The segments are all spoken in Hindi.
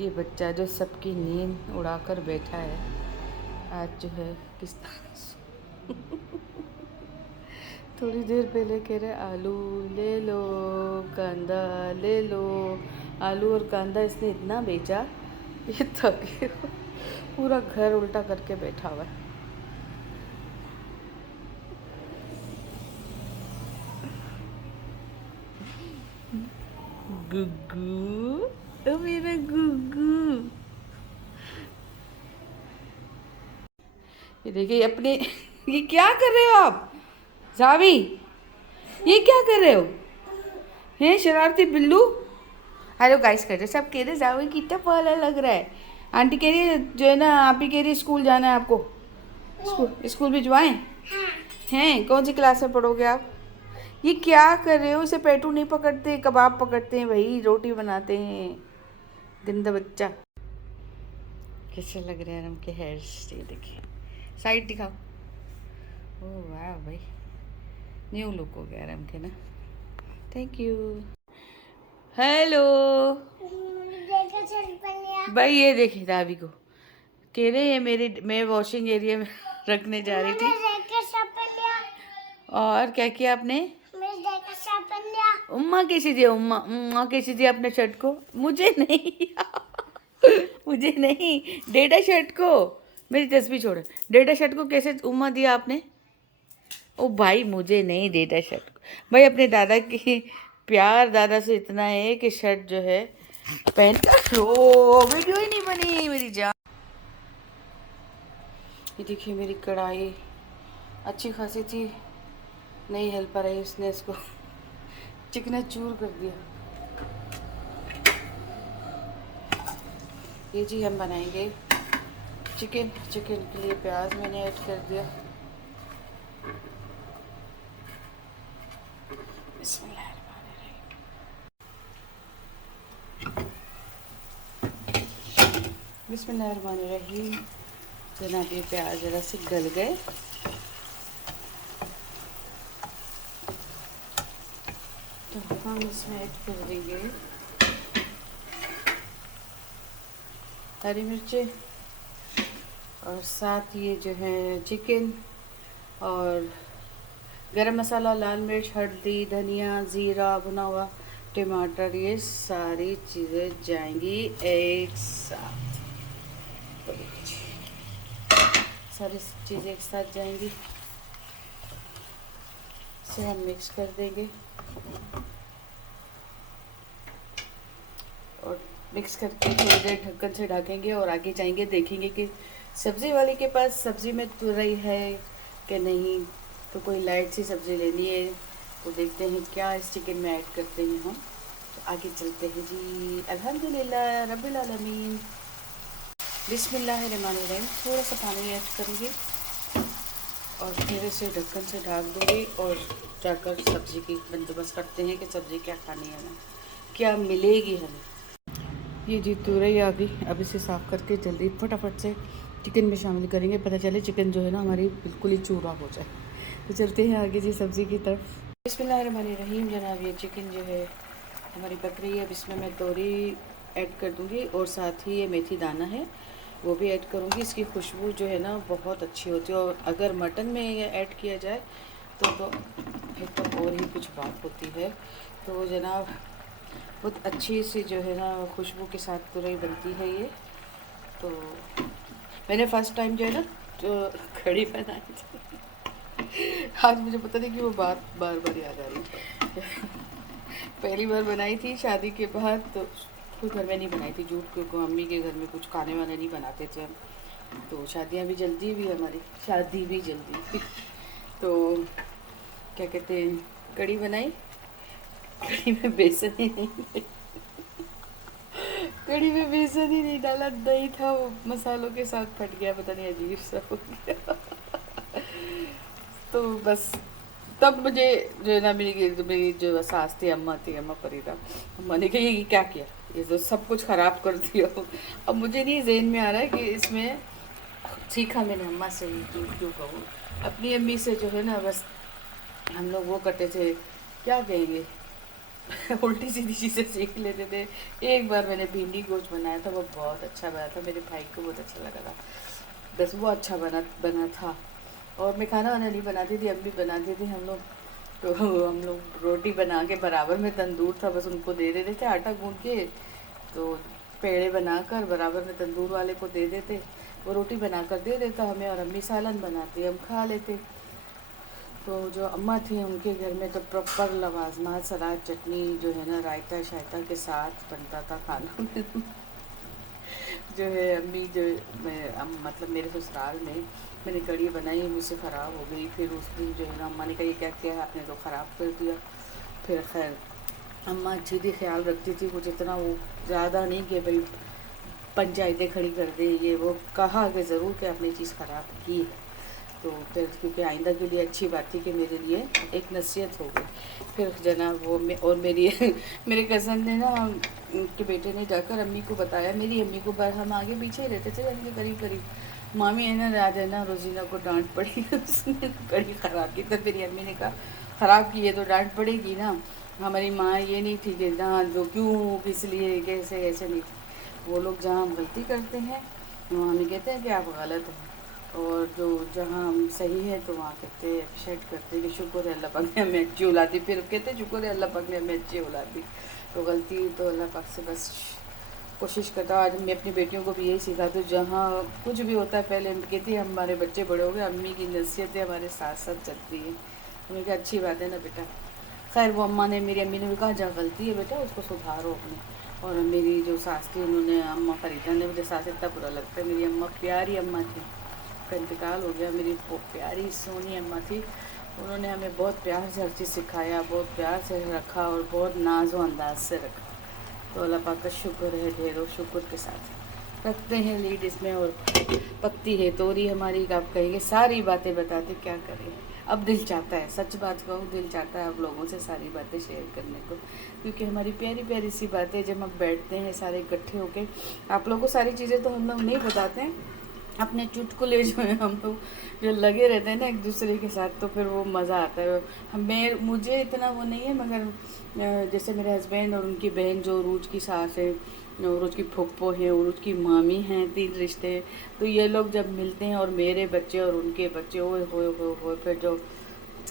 ये बच्चा जो सबकी नींद उड़ाकर बैठा है आज जो है किस थोड़ी देर पहले कह रहे आलू ले लो, कांदा ले लो। आलू और कांदा इसने इतना बेचा ये थक गया, पूरा घर उल्टा करके बैठा हुआ है। गुग्गू, ओ मेरा गुग्गू। ये देखिए अपने ये क्या कर रहे हो आप जावी, ये क्या कर रहे हो हैं शरारती बिल्लू। हेलो गाइस कर रहे सब कह रहे जावी कितना पाला लग रहा है। आंटी कह रही है जो है ना, आप ही कह रही है स्कूल जाना है आपको। स्कूल भिजवाएं हैं? कौन सी क्लास में पढ़ोगे आप? ये क्या कर रहे हो? इसे पेटू नहीं पकड़ते, कबाब पकड़ते हैं, वही रोटी बनाते हैं। गंदा बच्चा। कैसे लग रहे हैं उनके हेयर स्टाइल, देखिए साइड दिखाओ। ओह वाह भाई, न्यू लुक हो गया रम के ना। Thank you. हेलो भाई, ये देखिए दावी को कह रहे हैं मेरी, मैं वॉशिंग एरिया में रखने जा रही थी। और क्या किया आपने? उम्मा कैसी दी, उम्मा कैसी दी अपने शर्ट को? मुझे नहीं मुझे नहीं, डेटा शर्ट को। मेरी तस्वीर छोड़ो, डेटा शर्ट को कैसे उम्मा दिया आपने? ओ भाई मुझे नहीं, डेटा शर्ट को। भाई अपने दादा की प्यार दादा से इतना है कि शर्ट जो है पहन कर लो। वीडियो ही नहीं बनी मेरी जान। ये देखिए मेरी कढ़ाई अच्छी खासी थी, नहीं हिल पा रही, उसने इसको चिकना चूर कर दिया। ये जी हम बनाएंगे चिकन। चिकन के लिए प्याज मैंने ऐड कर दिया। बिस्मिल्लाहिर्रहमानिर्रहीम। जनाब ये प्याज ज़रा से गल गए तो हम इसमें ऐड कर देंगे हरी मिर्चें और साथ ये जो है चिकन और गरम मसाला, लाल मिर्च, हल्दी, धनिया, ज़ीरा, भुना हुआ टमाटर, ये सारी चीज़ें जाएंगी एक साथ। तो सारी चीज़ें एक साथ जाएंगी, इसे हम मिक्स कर देंगे और मिक्स करके थोड़ी देर ढक्कन से ढकेंगे और आगे जाएंगे, देखेंगे कि सब्ज़ी वाले के पास सब्ज़ी में तुरई है कि नहीं। तो कोई लाइट सी सब्ज़ी लेनी है तो देखते हैं क्या इस चिकन में ऐड करते हैं हम। तो आगे चलते हैं जी। अल्हम्दुलिल्लाह रब्बिल आलमीन। बिस्मिल्लाहिर्रहमानिर्रहीम। थोड़ा सा पानी ऐड करूँगी और फिर इसे ढक्कन से ढक दूँगी और जाकर सब्ज़ी की बंदोबस्त करते हैं कि सब्ज़ी क्या खानी है ना, क्या मिलेगी हमें। ये जी तुरई आ गई, अब इसे साफ़ करके जल्दी फटाफट से चिकन में शामिल करेंगे, पता चले चिकन जो है ना हमारी बिल्कुल ही चूरा हो जाए। तो चलते हैं आगे जी सब्ज़ी की तरफ। बिस्मिल्लाहिर्रहमानिर्रहीम। जनाब ये चिकन जो है हमारी पक रही है। अब इसमें मैं तोरी ऐड कर दूँगी और साथ ही ये मेथी दाना है वो भी ऐड करूँगी। इसकी खुशबू जो है ना बहुत अच्छी होती है और अगर मटन में ये ऐड किया जाए तो फिर तो और ही कुछ बात होती है। तो जनाब बहुत अच्छी सी जो है ना खुशबू के साथ तुरई बनती है ये। तो मैंने फ़र्स्ट टाइम जो है ना तो कढ़ी बनाई थी। आज मुझे पता नहीं कि वो बात बार बार याद आ रही है। पहली बार बनाई थी शादी के बाद, तो खुद घर में नहीं बनाई थी, झूठ क्योंकि मम्मी के घर में कुछ खाने वाने नहीं बनाते थे हम। तो शादियाँ भी जल्दी भी, हमारी शादी भी जल्दी तो क्या कहते हैं, कढ़ी बनाई। कढ़ी में बेसन ही नहीं कढ़ी में बेसन ही नहीं डाला, दही था वो मसालों के साथ फट गया, पता नहीं अजीब सा हो गया। तो बस तब मुझे जो है ना मेरी जो सास थी, अम्मा थी, अम्मा फरीदा, अम्मा ने कहा ये क्या किया, ये तो सब कुछ ख़राब कर दिया। अब मुझे नहीं ज़हन में आ रहा है कि इसमें सीखा मैंने अम्मा से ही, क्यों कहूँ अपनी अम्मी से जो है ना, बस हम लोग वो करते थे, क्या कहेंगे, उल्टी सीधी चीज़ें सीख लेते थे। एक बार मैंने भिंडी गोश्त बनाया था, वो बहुत अच्छा बना था, मेरे भाई को बहुत अच्छा लगा था, बस वो अच्छा बना बना था। और मैं खाना वाना नहीं बनाती थी, अम्मी बनाती थी। हम लोग तो हम लोग रोटी बना के, बराबर में तंदूर था, बस उनको दे देते थे आटा गूँध के, तो पेड़े बनाकर बराबर में तंदूर वाले को दे देते, वो रोटी बनाकर दे देता हमें, और अम्मी सालन बनाती, हम खा लेते। तो जो अम्मा थी उनके घर में तो प्रॉपर लवाजमा सलाद चटनी जो है ना, रायता शायता के साथ बनता था खाना। जो है अम्मी जो मतलब मेरे ससुराल में मैंने कढ़ी बनाई, मुझसे ख़राब हो गई। फिर उस दिन जो है ना अम्मा ने कहा ये क्या किया आपने, तो ख़राब कर दिया। फिर खैर अम्मा अच्छी थी, ख्याल रखती थी, कुछ इतना वो ज़्यादा नहीं कि भाई पंचायतें खड़ी कर दे, ये वो कहा कि ज़रूर कि आपने चीज़ ख़राब की है। तो फिर क्योंकि आइंदा के लिए अच्छी बात थी कि मेरे लिए एक नसीहत हो गई। फिर जनाब वो और मेरी मेरे कज़न ने ना, उनके बेटे ने जाकर अम्मी को बताया, मेरी अम्मी को, बार हम आगे पीछे ही रहते थे उनके करीब करीब। मामी है ना, रात है ना, रोजीना को डांट पड़ी उसने कड़ी ख़राब की। तो मेरी अम्मी ने कहा ख़राब की है तो डांट पड़ेगी ना, हमारी माँ ये नहीं थी कि ना जो क्यों किस लिए कैसे, ऐसे नहीं थी। वो लोग जहाँ हम गलती करते हैं वहाँ हमें कहते हैं कि आप गलत हैं, और जो जहाँ हम सही है तो वहाँ कहते हैं, अप्रिशिएट करते हैं कि शुक्र है अल्लाह पाक ने हमें अच्छी औलाद दी। फिर कहते हैं शुक्र है अल्लाह पाक ने हमें अच्छी औलाद दी। तो गलती तो अल्लाह पाक से बस कोशिश करता हूँ। आज मैं अपनी बेटियों को भी यही सिखाती हूँ, जहाँ कुछ भी होता है पहले कहती है हमारे बच्चे बड़े हो गए, अम्मी की नसीहतें हमारे साथ साथ चलती है। उन्होंने कहा अच्छी बात है ना बेटा। खैर वो अम्मा ने, मेरी अम्मी ने भी कहा जहाँ गलती है बेटा उसको सुधारो अपनी। और मेरी जो सास थी उन्होंने, अम्मा फरीदा ने, मुझे सास इतना बुरा लगता है, मेरी अम्मा प्यारी अम्मा थी, का इंतकाल हो गया, मेरी वो प्यारी सोनी अम्मा थी। उन्होंने हमें बहुत प्यार से हर चीज़ सिखाया, बहुत प्यार से रखा और बहुत नाज़ो अंदाज से रखा। तो अल्लाह पाक का शुक्र है, ढेरों शुक्र के साथ रखते हैं लीड इसमें। और पकती है तोरी हमारी, आप कहेंगे सारी बातें बताते क्या करें। अब दिल चाहता है, सच बात कहूँ, दिल चाहता है आप लोगों से सारी बातें शेयर करने को, क्योंकि हमारी प्यारी प्यारी सी बातें जब हम बैठते हैं सारे इकट्ठे होके, आप लोगों को सारी चीज़ें तो हम लोग नहीं बताते हैं, अपने चुटकुले जो है हम लोग जो लगे रहते हैं ना एक दूसरे के साथ, तो फिर वो मज़ा आता है। मुझे इतना वो नहीं है, मगर जैसे मेरे हस्बैंड और उनकी बहन जो उरूज की सास है, उरूज की फुप्पो है, उरूज की मामी हैं, 3 रिश्ते हैं। तो ये लोग जब मिलते हैं और मेरे बच्चे और उनके बच्चे, ओए होए होए होए, फिर जो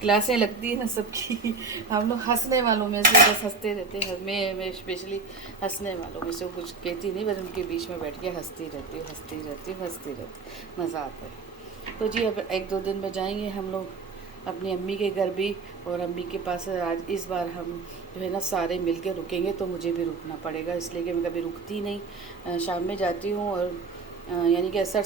क्लासें लगती है ना सबकी, हम लोग हंसने वालों में से बस हंसते रहते हैं। मैं स्पेशली हंसने वालों में से, कुछ कहती नहीं, बस उनके बीच में बैठ के हंसती रहती हूँ, हंसती रहती हूँ, हंसती रहती, मज़ा आता है। तो जी अब 1-2 दिन में जाएंगे हम लोग अपनी अम्मी के घर भी, और अम्मी के पास आज इस बार हम जो है ना सारे मिल के रुकेंगे, तो मुझे भी रुकना पड़ेगा, इसलिए कि मैं कभी रुकती नहीं। शाम में जाती हूँ, और यानी कि असर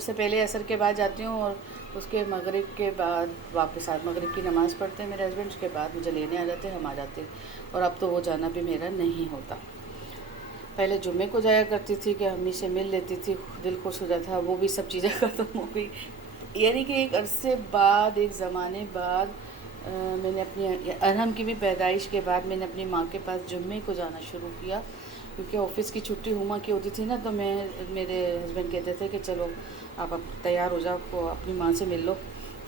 से पहले, असर के बाद जाती हूँ, और उसके मगरिब के बाद वापस मगरिब की नमाज़ पढ़ते हैं मेरे हस्बैंड, उसके बाद मुझे लेने आ जाते हैं, हम आ जाते हैं। और अब तो वो जाना भी मेरा नहीं होता। पहले जुम्मे को जाया करती थी कि अम्मी से मिल लेती थी, दिल खुश हो जाता था, वो भी सब चीज़ें ख़त्म हो गई। यानी कि एक अरसे बाद, एक ज़माने बाद मैंने अपनी अरहम की भी पैदाइश के बाद मैंने अपनी माँ के पास जुम्मे को जाना शुरू किया, क्योंकि ऑफ़िस की छुट्टी हुमा की होती थी ना, तो मेरे हस्बैंड कहते थे कि चलो आप अब तैयार हो जाओ, आपको अपनी माँ से मिल लो।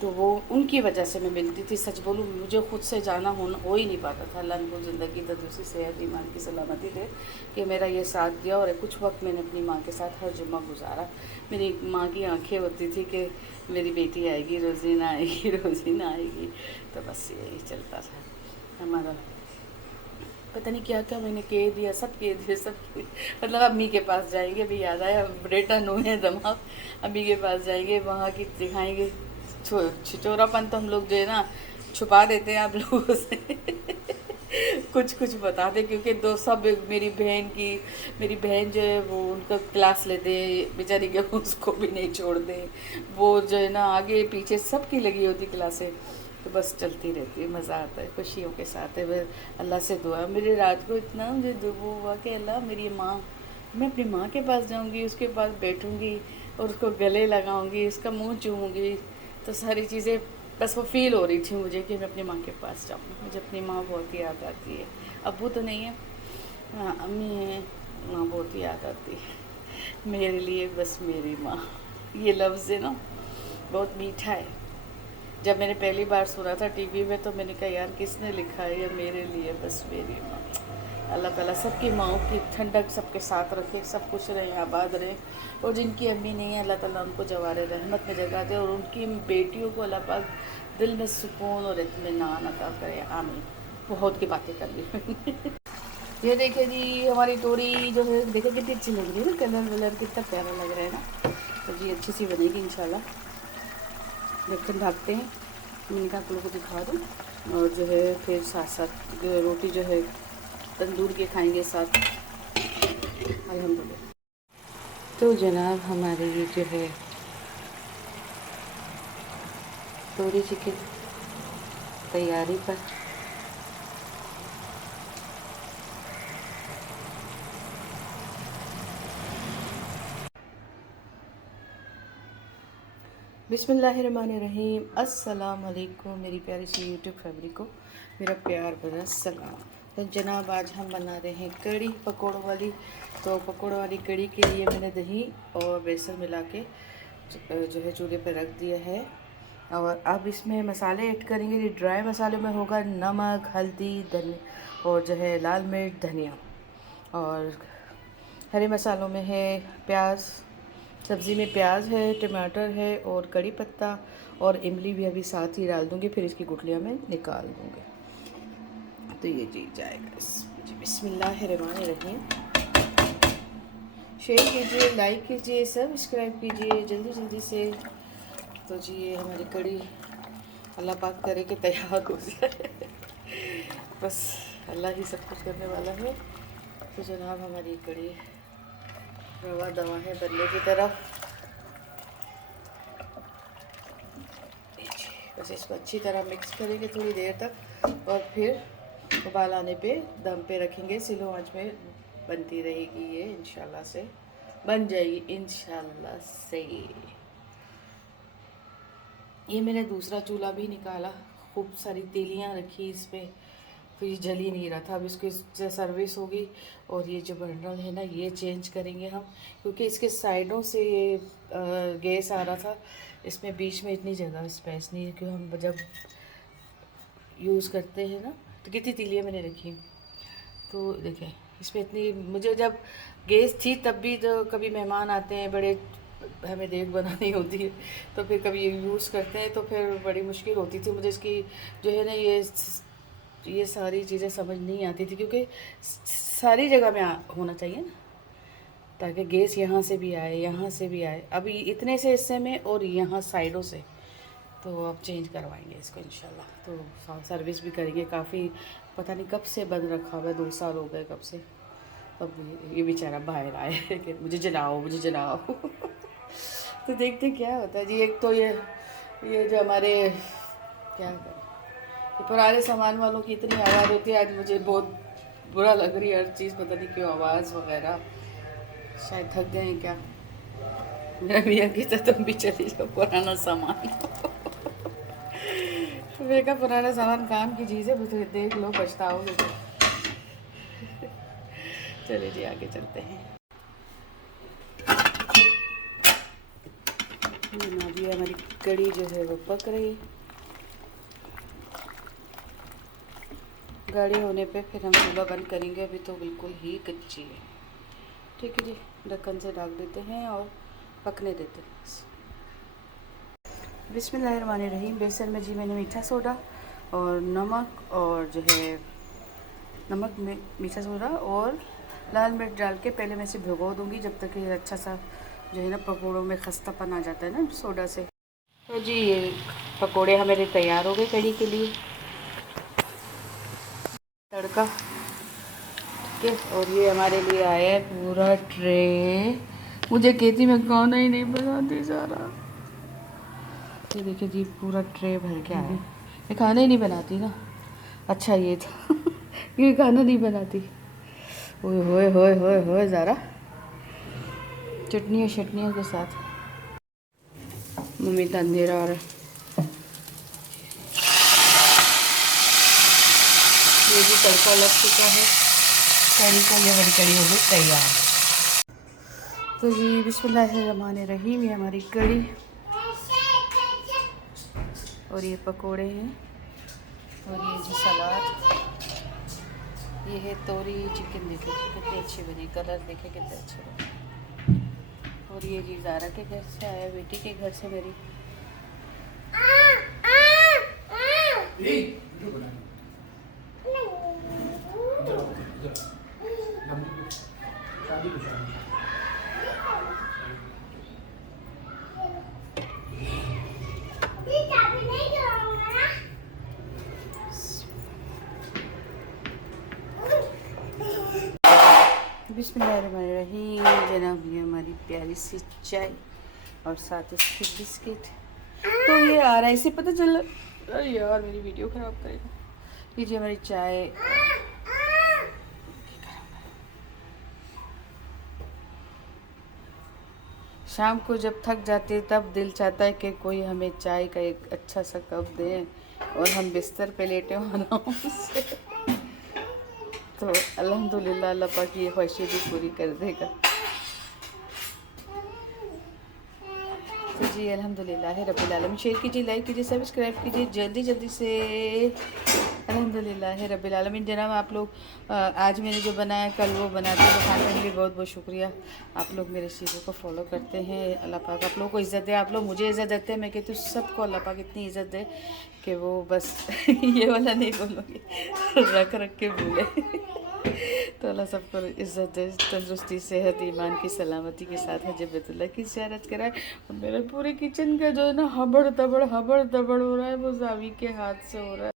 तो वो उनकी वजह से मैं मिलती थी। सच बोलूँ मुझे खुद से जाना हो ही नहीं पाता था। अल्लाह ने वो ज़िंदगी तंदुरुस्ती सेहत ईमान की सलामती दे कि मेरा ये साथ दिया, और कुछ वक्त मैंने अपनी माँ के साथ हर जुम्मा गुजारा। मेरी माँ की आंखें होती थी कि मेरी बेटी आएगी, रोज़ीना आएगी, रोज़ीना आएगी। तो बस यही चलता था हमारा। पता नहीं क्या क्या मैंने कह दिया, सब कह दिया, सब मतलब अम्मी के पास जाएंगे, अभी याद आया, रिटर्न हुए दिमाग, अम्मी के पास जाएंगे, वहाँ की दिखाएंगे छिचोरापन। तो हम लोग जो है ना छुपा देते हैं आप लोगों से कुछ कुछ बताते, क्योंकि दो सब मेरी बहन जो है वो उनका क्लास लेते हैं बेचारी के, उसको भी नहीं छोड़ते, वो जो है ना आगे पीछे सबकी लगी होती क्लासें। तो बस चलती रहती है, मज़ा आता है, खुशियों के साथ है। फिर अल्लाह से दुआ, मेरी रात को इतना मुझे दुआ हुआ कि अल्लाह मेरी माँ, मैं अपनी माँ के पास जाऊँगी, उसके पास बैठूँगी और उसको गले लगाऊँगी, उसका मुँह चूमूँगी। तो सारी चीज़ें बस वो फील हो रही थी मुझे कि मैं अपनी माँ के पास जाऊँ। मुझे अपनी माँ बहुत याद आती है। अब्बू तो नहीं है, हाँ अम्मी है, माँ बहुत याद आती है मेरे लिए, बस मेरी माँ। ये लफ्ज़ है ना बहुत मीठा है। जब मैंने पहली बार सुना था टीवी में तो मैंने कहा यार किसने लिखा है ये मेरे लिए, बस मेरी माँ। अल्लाह ताला सबकी माँओं की ठंडक सबके साथ रखे, सब खुश रहें, आबाद रहें, और जिनकी अम्मी नहीं है अल्लाह ताला उनको जवारे रहमत में जगा दे, और उनकी बेटियों को अल्लाह पाक दिल में सुकून और इत्मीनान अता करे, आमीन। बहुत की बातें कर ली। ये देखिए जी हमारी तोरी जो है, देखिए कितनी अच्छी लग रही है ना, कलर वलर कितना प्यारा लग रहा है ना। तो जी अच्छी सी बनेगी इंशाल्लाह। ढक्कन ढकते हैं, मैंने कहा आप लोगों को दिखा दूँ, और जो है फिर साथ साथ रोटी जो है तंदूर के खाएंगे साथ, अल्हम्दुलिल्लाह। तो जनाब हमारे ये जो है तोरी चिकन तैयारी पर। बिस्मिल्लाहिर्रहमानिर्रहीम, अस्सलाम वालेकुम मेरी प्यारी सी यूट्यूब फैमिली को मेरा प्यार भरा सलाम। तो जनाब आज हम बना रहे हैं कड़ी पकौड़ों वाली। तो पकौड़ों वाली कड़ी के लिए मैंने दही और बेसन मिला के जो है चूल्हे पर रख दिया है, और अब इसमें मसाले ऐड करेंगे। ये ड्राई मसाले में होगा नमक, हल्दी, धनिया और जो है लाल मिर्च, धनिया, और हरे मसालों में है प्याज, सब्ज़ी में प्याज है, टमाटर है और कड़ी पत्ता और इमली भी अभी साथ ही डाल दूँगी, फिर इसकी गुठलियाँ मैं निकाल दूँगी। तो ये जी जाएगा जी। बिस्मिल्लाहिर्रहमानिर्रहीम। शेयर कीजिए, लाइक कीजिए, सब्सक्राइब कीजिए जल्दी जल्दी से। तो जी ये हमारी कड़ी अल्लाह पाक करे कि तैयार हो जाए। बस अल्लाह ही सब कुछ करने वाला है। तो जनाब हमारी कड़ी रवा दवा है बनने की तरफ। बस इसको अच्छी तरह मिक्स करेंगे थोड़ी देर तक, और फिर उबाल आने पे दम पे रखेंगे। स्लो आंच में बनती रहेगी, ये इंशाल्लाह से बन जाएगी इंशाल्लाह से। ये मैंने दूसरा चूल्हा भी निकाला, खूब सारी तेलियाँ रखी इस पर, तो ये जल ही नहीं रहा था। अब इसकी सर्विस होगी, और ये जो बर्नर है ना ये चेंज करेंगे हम, क्योंकि इसके साइडों से ये गैस आ रहा था, इसमें बीच में इतनी जगह स्पेस नहीं है, क्योंकि हम जब यूज़ करते हैं ना। तो कितनी तीलियाँ मैंने रखी, तो देखें इसमें इतनी, मुझे जब गैस थी तब भी तो कभी मेहमान आते हैं बड़े, हमें देख बनानी होती है, तो फिर कभी यूज़ करते हैं तो फिर बड़ी मुश्किल होती थी मुझे इसकी जो है ना ये सारी चीज़ें समझ नहीं आती थी, क्योंकि सारी जगह में होना चाहिए ना, ताकि गैस यहाँ से भी आए, यहाँ से भी आए। अभी इतने से हिस्से में और यहाँ साइडों से, तो अब चेंज करवाएंगे इसको इंशाल्लाह। तो सर्विस भी करेंगे। काफ़ी पता नहीं कब से बंद रखा हुआ है, 2 साल हो गए कब से। अब ये बेचारा बाहर आए कि मुझे जलाओ मुझे जलाओ। तो देखते क्या होता है जी। एक तो ये जो हमारे क्या करें, ये पुराने सामान वालों की इतनी आवाज़ होती है, आज मुझे बहुत बुरा लग रही है हर चीज़, पता नहीं क्यों आवाज़ वगैरह। शायद थक गए हैं क्या। मेरा भैया की तो तुम भी चली जाओ, पुराना सामान। मेरे का पुराना सामान काम की चीज़ है, मुझे देख लो पछताओगे। चलिए जी आगे चलते हैं। अभी हमारी कड़ी जो है वो पक रही, गाढ़ी होने पे फिर हम चूल्हा बंद करेंगे। अभी तो बिल्कुल ही कच्ची है। ठीक है जी, ढक्कन से ढक देते हैं और पकने देते हैं। बिस्मिल्लाहिर्रहमानिर्रहीम। बेसन में जी मैंने मीठा सोडा और नमक, और जो है नमक में मीठा सोडा और लाल मिर्च डाल के पहले मैं इसे भिगो दूँगी, जब तक ये अच्छा सा जो है ना पकौड़ों में खस्तापन आ जाता है ना सोडा से। तो जी ये पकौड़े हमारे तैयार हो गए कड़ी के लिए। तड़का ठीक है, और ये हमारे लिए आया है पूरा ट्रे। मुझे कहती मैं खाना ही नहीं बनाती सारा। ये देखिए जी पूरा ट्रे भर के आया। मैं खाना ही नहीं बनाती ना। अच्छा ये था। ये खाना नहीं बनाती। ओए होए होए होए होए ज़रा चटनियों शटनियों के साथ। मम्मी का अंधेरा आ रहा है। ये भी तड़का लग चुका है कड़ी को, ये हमारी कड़ी हो गई तैयार। तो जी बिस्मिल्लाहिर्रहमानिर्रहीम, ये हमारी कड़ी और ये पकोड़े हैं, और ये जी सलाद, ये है तोरी चिकन। देखो कितने अच्छे बने, कलर देखे कितने अच्छे बने। और ये जी ज़ारा के घर से आया, बेटी के घर से मेरी। बिस्मिल्लाहिर्रहमानिर्रहीम। जनाब ये हमारी प्यारी सी चाय और साथ इसके बिस्किट। तो ये आ रहा है, इसे पता चल, अरे यार मेरी वीडियो ख़राब करेगा। लीजिए हमारी चाय। शाम को जब थक जाते तब दिल चाहता है कि कोई हमें चाय का एक अच्छा सा कप दे और हम बिस्तर पे लेटे हो आराम से। तो अल्हम्दुलिल्लाह अल्लाह पाक ये ख्वाहिशें भी पूरी कर देगा। तो जी अल्हम्दुलिल्लाह रब्बिल आलमीन। शेयर कीजिए, लाइक कीजिए, सब्सक्राइब कीजिए जल्दी जल्दी से। अल्हम्दुलिल्लाह रब्बिल आलमीन। जनाब आप लोग आज मैंने जो बनाया कल वो बनाते तो खाने के लिए बहुत बहुत शुक्रिया। आप लोग मेरे चीज़ों को फॉलो करते हैं। अल्लाह पाक आप लोगों को इज़्ज़त दे, आप लोग मुझे इज़्ज़त देते हैं। मैं कहती हूँ सबको अल्लाह पाक इतनी इज़्ज़त दे कि वो बस ये वाला नहीं बोलूँगी, रख रख के भूले। तो अल्लाह सबको इज़्ज़त दे, तंदुरुस्ती, सेहत, ईमान की सलामती के साथ हज बैतुल्लाह की ज़ियारत कराए। और मेरे पूरे किचन का जो है ना हबड़ दबड़ हो रहा है, वो जावी के हाथ से हो रहा है।